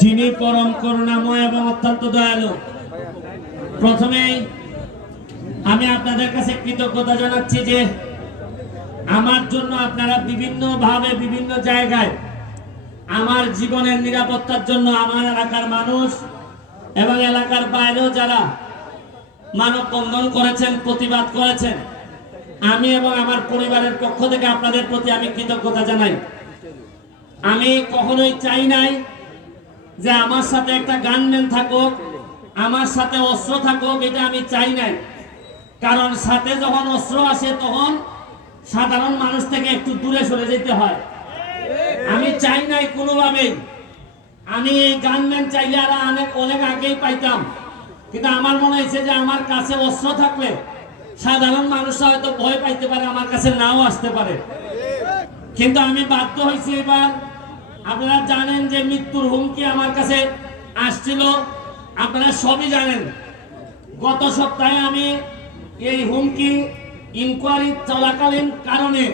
যিনি পরম করুণাময় এবং অত্যন্ত দয়ালু। প্রথমেই আমি আপনাদের কাছে কৃতজ্ঞতা জানাচ্ছি যে আমার জন্য আপনারা বিভিন্ন ভাবে বিভিন্ন জায়গায় আমার জীবনের নিরাপত্তার জন্য আমার এলাকার মানুষ এবং এলাকার বাইরেও যারা মানববন্ধন করেছেন, প্রতিবাদ করেছেন, আমি এবং আমার পরিবারের পক্ষ থেকে আপনাদের প্রতি আমি কৃতজ্ঞতা জানাই। আমি কখনোই চাই নাই যে আমার সাথে একটা গানম্যান থাকুক, আমার সাথে অস্ত্র থাকুক, এটা আমি চাই নাই। কারণ সাথে যখন অস্ত্র আসে তখন সাধারণ মানুষ থেকে একটু দূরে সরে যেতে হয়। আমি চাই নাই কোনোভাবেই। আমি এই গানম্যান চাইলে আর অনেক আগেই পাইতাম, কিন্তু আমার মনে হয়েছে যে আমার কাছে অস্ত্র থাকলে সাধারণ মানুষরা হয়তো ভয় পাইতে পারে, আমার কাছে নাও আসতে পারে। কিন্তু আমি বাধ্য হয়েছি এবার। আপনারা জানেন যে মৃত্যুর হুমকি আমার কাছে আসছিল, আপনারা সবই জানেন। গত সপ্তাহে আমি এই হুমকি ইনকোয়ারি চলাকালীন কারণে